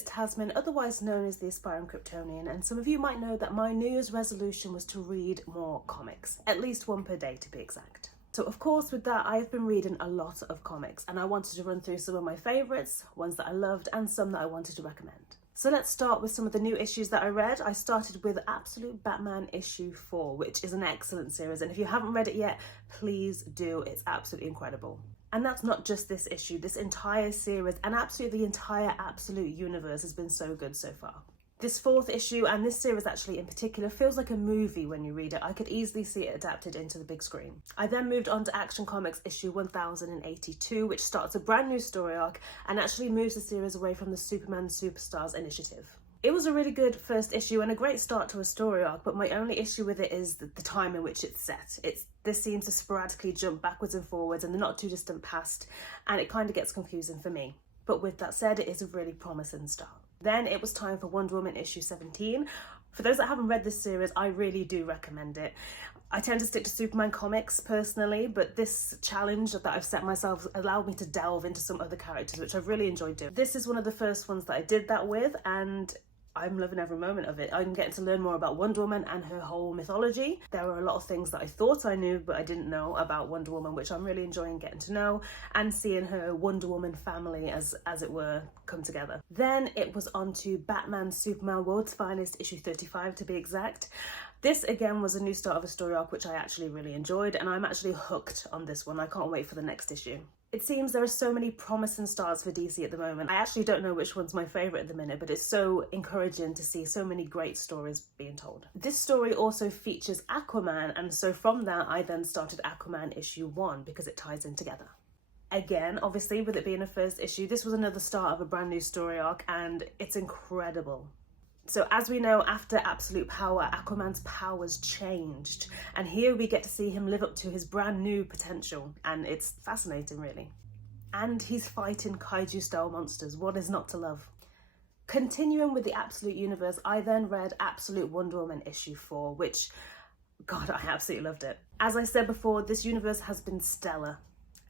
it's Tasmin, otherwise known as the Aspiring Kryptonian, and some of you might know that my New Year's resolution was to read more comics, at least one per day to be exact. So of course with that I've been reading a lot of comics, and I wanted to run through some of my favourites, ones that I loved and some that I wanted to recommend. So let's start with some of the new issues that I read. I started with Absolute Batman issue 4, which is an excellent series, and if you haven't read it yet, please do, it's absolutely incredible. And that's not just this issue, this entire series and absolutely the entire Absolute universe has been so good so far. This 4th issue, and this series actually in particular, feels like a movie when you read it. I could easily see it adapted into the big screen. I then moved on to Action Comics issue 1082, which starts a brand new story arc and actually moves the series away from the Superman Superstars initiative. It was a really good first issue and a great start to a story arc, but my only issue with it is the time in which it's set. This seems to sporadically jump backwards and forwards in the not too distant past, and it kind of gets confusing for me. But with that said, it is a really promising start. Then it was time for Wonder Woman issue 17. For those that haven't read this series, I really do recommend it. I tend to stick to Superman comics personally, but this challenge that I've set myself allowed me to delve into some other characters, which I've really enjoyed doing. This is one of the first ones that I did that with, and I'm loving every moment of it. I'm getting to learn more about Wonder Woman and her whole mythology. There are a lot of things that I thought I knew but I didn't know about Wonder Woman, which I'm really enjoying getting to know, and seeing her Wonder Woman family, as it were, come together. Then it was on to Batman Superman World's Finest issue 35 to be exact. This again was a new start of a story arc which I actually really enjoyed, and I'm actually hooked on this one. I can't wait for the next issue. It seems there are so many promising starts for DC at the moment. I actually don't know which one's my favourite at the minute, but it's so encouraging to see so many great stories being told. This story also features Aquaman, and so from that I then started Aquaman issue 1 because it ties in together. Again, obviously with it being a first issue, this was another start of a brand new story arc, and it's incredible. So as we know, after Absolute Power, Aquaman's powers changed, and here we get to see him live up to his brand new potential, and it's fascinating really. And he's fighting kaiju style monsters, what is not to love? Continuing with the Absolute universe, I then read Absolute Wonder Woman issue 4, which, God, I absolutely loved it. As I said before, this universe has been stellar,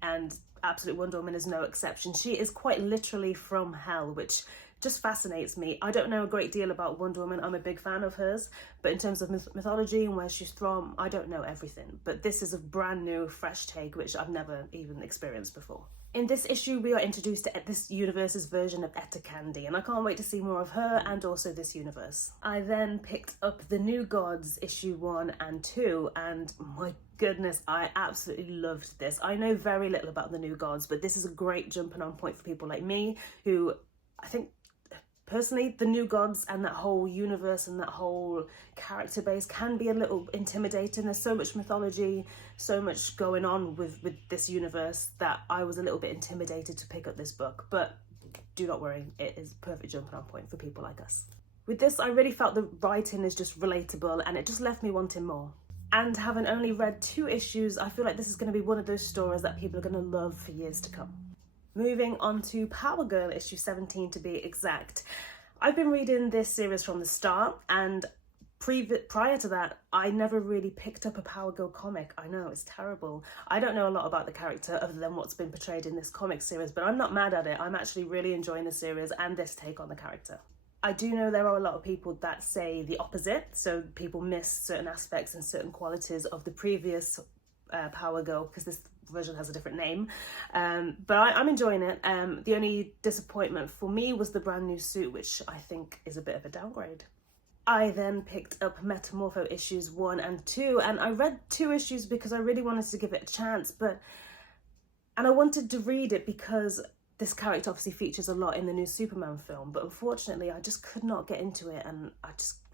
and Absolute Wonder Woman is no exception. She is quite literally from hell, which just fascinates me. I don't know a great deal about Wonder Woman. I'm a big fan of hers, but in terms of mythology and where she's from, I don't know everything. But this is a brand new, fresh take, which I've never even experienced before. In this issue, we are introduced to this universe's version of Etta Candy, and I can't wait to see more of her and also this universe. I then picked up The New Gods issue 1 and 2, and my goodness, I absolutely loved this. I know very little about The New Gods, but this is a great jumping on point for people like me who, I think, personally, The New Gods and that whole universe and that whole character base can be a little intimidating. There's so much mythology, so much going on with this universe that I was a little bit intimidated to pick up this book. But do not worry, it is a perfect jumping on point for people like us. With this, I really felt the writing is just relatable, and it just left me wanting more. And having only read 2 issues, I feel like this is going to be one of those stories that people are going to love for years to come. Moving on to Power Girl issue 17 to be exact. I've been reading this series from the start, and prior to that, I never really picked up a Power Girl comic. I know, it's terrible. I don't know a lot about the character other than what's been portrayed in this comic series, but I'm not mad at it. I'm actually really enjoying the series and this take on the character. I do know there are a lot of people that say the opposite, so people miss certain aspects and certain qualities of the previous Power Girl because this version has a different name, but I'm enjoying it. The only disappointment for me was the brand new suit, which I think is a bit of a downgrade. I then picked up Metamorpho issues 1 and 2, and I read 2 issues because I really wanted to give it a chance, and I wanted to read it because this character obviously features a lot in the new Superman film, but unfortunately I just could not get into it, and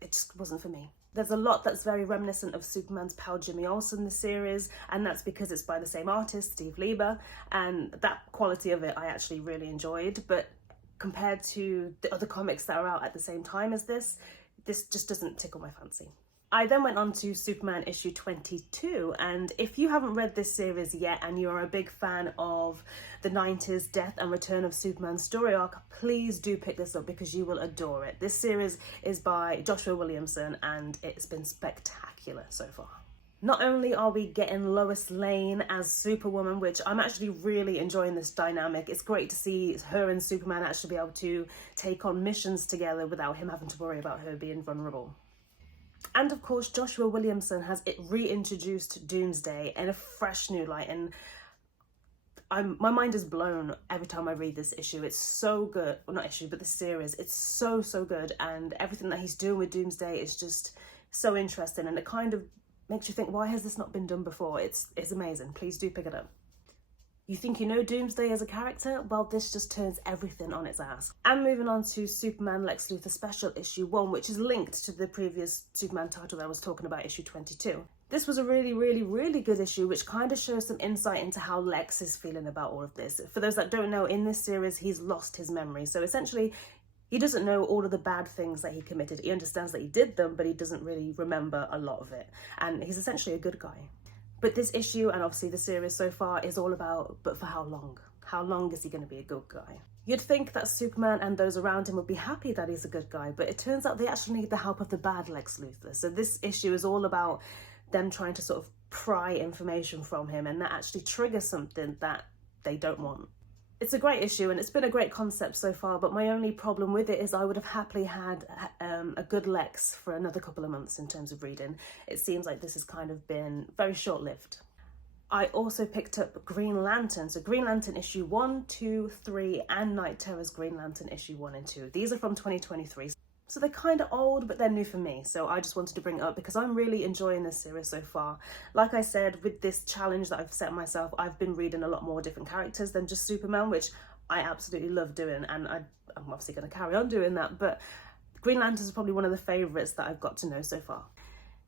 it just wasn't for me. There's a lot that's very reminiscent of Superman's pal Jimmy Olsen, the series, and that's because it's by the same artist, Steve Lieber, and that quality of it I actually really enjoyed, but compared to the other comics that are out at the same time as this just doesn't tickle my fancy. I then went on to Superman issue 22, and if you haven't read this series yet and you're a big fan of the 90s death and return of Superman story arc, please do pick this up because you will adore it. This series is by Joshua Williamson and it's been spectacular so far. Not only are we getting Lois Lane as Superwoman, which I'm actually really enjoying this dynamic. It's great to see her and Superman actually be able to take on missions together without him having to worry about her being vulnerable. And of course, Joshua Williamson has reintroduced Doomsday in a fresh new light, and my mind is blown every time I read this issue. It's so good. Well, not issue, but the series. It's so good, and everything that he's doing with Doomsday is just so interesting, and it kind of makes you think, why has this not been done before? It's amazing. Please do pick it up. You think you know Doomsday as a character? Well, this just turns everything on its ass. And moving on to Superman Lex Luthor Special Issue 1, which is linked to the previous Superman title that I was talking about, issue 22. This was a really good issue, which kind of shows some insight into how Lex is feeling about all of this. For those that don't know, in this series, he's lost his memory. So essentially, he doesn't know all of the bad things that he committed. He understands that he did them, but he doesn't really remember a lot of it. And he's essentially a good guy. But this issue, and obviously the series so far, is all about, but for how long? How long is he going to be a good guy? You'd think that Superman and those around him would be happy that he's a good guy, but it turns out they actually need the help of the bad Lex Luthor. So this issue is all about them trying to sort of pry information from him, and that actually triggers something that they don't want. It's a great issue, and it's been a great concept so far, but my only problem with it is I would have happily had a good Lex for another couple of months in terms of reading. It seems like this has kind of been very short-lived. I also picked up Green Lantern. So Green Lantern issue 1, 2, 3, and Night Terror's Green Lantern issue 1 and 2. These are from 2023. So they're kind of old, but they're new for me. So I just wanted to bring it up because I'm really enjoying this series so far. Like I said, with this challenge that I've set myself, I've been reading a lot more different characters than just Superman, which I absolutely love doing. And I'm obviously going to carry on doing that. But Green Lantern is probably one of the favourites that I've got to know so far.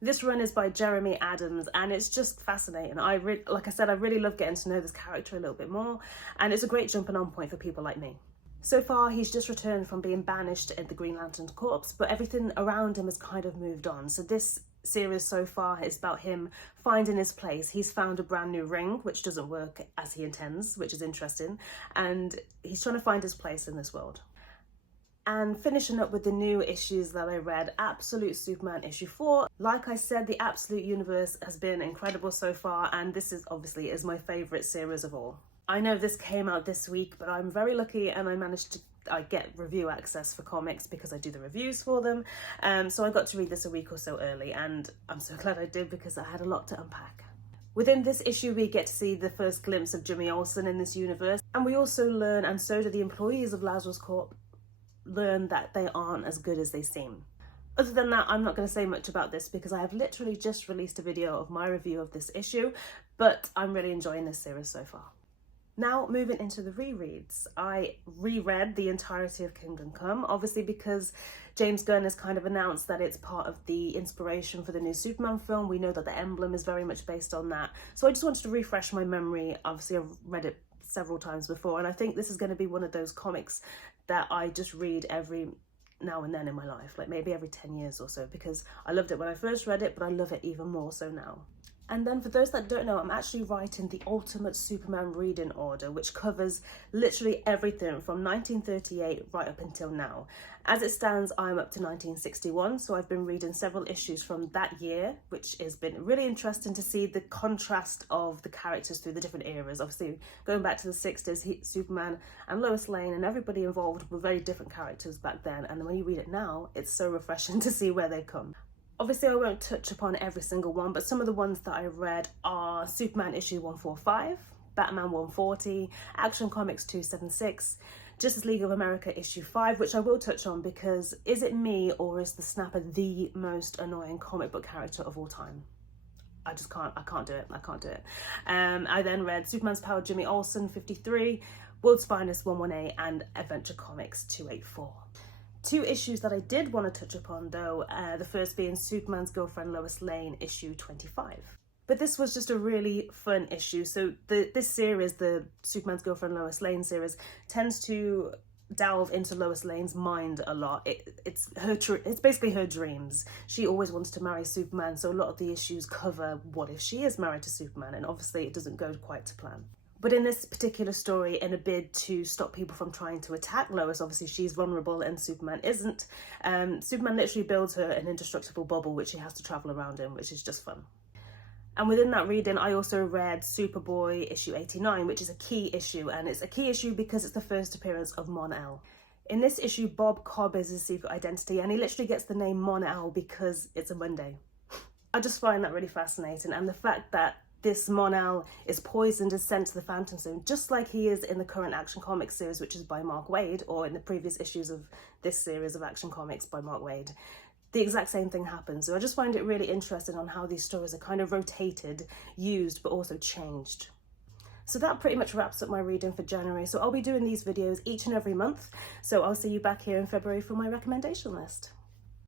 This run is by Jeremy Adams, and it's just fascinating. Like I said, I really love getting to know this character a little bit more. And it's a great jumping on point for people like me. So far, he's just returned from being banished at the Green Lantern Corps, but everything around him has kind of moved on. So this series so far is about him finding his place. He's found a brand new ring, which doesn't work as he intends, which is interesting. And he's trying to find his place in this world. And finishing up with the new issues that I read, Absolute Superman issue 4. Like I said, the Absolute Universe has been incredible so far, and this is obviously my favourite series of all. I know this came out this week, but I'm very lucky and I managed to get review access for comics because I do the reviews for them. So I got to read this a week or so early, and I'm so glad I did because I had a lot to unpack. Within this issue, we get to see the first glimpse of Jimmy Olsen in this universe, and we also learn, and so do the employees of Lazarus Corp, learn that they aren't as good as they seem. Other than that, I'm not going to say much about this because I have literally just released a video of my review of this issue, but I'm really enjoying this series so far. Now, moving into the rereads, I reread the entirety of Kingdom Come, obviously because James Gunn has kind of announced that it's part of the inspiration for the new Superman film. We know that the emblem is very much based on that. So I just wanted to refresh my memory. Obviously, I've read it several times before, and I think this is going to be one of those comics that I just read every now and then in my life, like maybe every 10 years or so, because I loved it when I first read it, but I love it even more so now. And then for those that don't know, I'm actually writing the Ultimate Superman reading order, which covers literally everything from 1938 right up until now. As it stands, I'm up to 1961, so I've been reading several issues from that year, which has been really interesting to see the contrast of the characters through the different eras. Obviously, going back to the 60s, Superman and Lois Lane and everybody involved were very different characters back then, and when you read it now, it's so refreshing to see where they come. Obviously, I won't touch upon every single one, but some of the ones that I read are Superman issue 145, Batman 140, Action Comics 276, Justice League of America issue 5, which I will touch on because is it me or is the Snapper the most annoying comic book character of all time? I can't do it. I then read Superman's Power Jimmy Olsen 53, World's Finest 118, and Adventure Comics 284. Two issues that I did want to touch upon though, the first being Superman's Girlfriend Lois Lane issue 25. But this was just a really fun issue. So this series, the Superman's Girlfriend Lois Lane series, tends to delve into Lois Lane's mind a lot. It's basically her dreams. She always wants to marry Superman, so a lot of the issues cover what if she is married to Superman, and obviously it doesn't go quite to plan. But in this particular story, in a bid to stop people from trying to attack Lois, obviously she's vulnerable and Superman isn't, Superman literally builds her an indestructible bubble which she has to travel around in, which is just fun. And within that reading, I also read Superboy issue 89, which is a key issue, and it's a key issue because it's the first appearance of Mon-El. In this issue, Bob Cobb is his secret identity, and he literally gets the name Mon-El because it's a Monday. I just find that really fascinating, and the fact that this Mon-El is poisoned, is sent to the Phantom Zone, just like he is in the current Action Comics series, which is by Mark Waid, or in the previous issues of this series of Action Comics by Mark Waid. The exact same thing happens. So I just find it really interesting on how these stories are kind of rotated, used, but also changed. So that pretty much wraps up my reading for January. So I'll be doing these videos each and every month. So I'll see you back here in February for my recommendation list.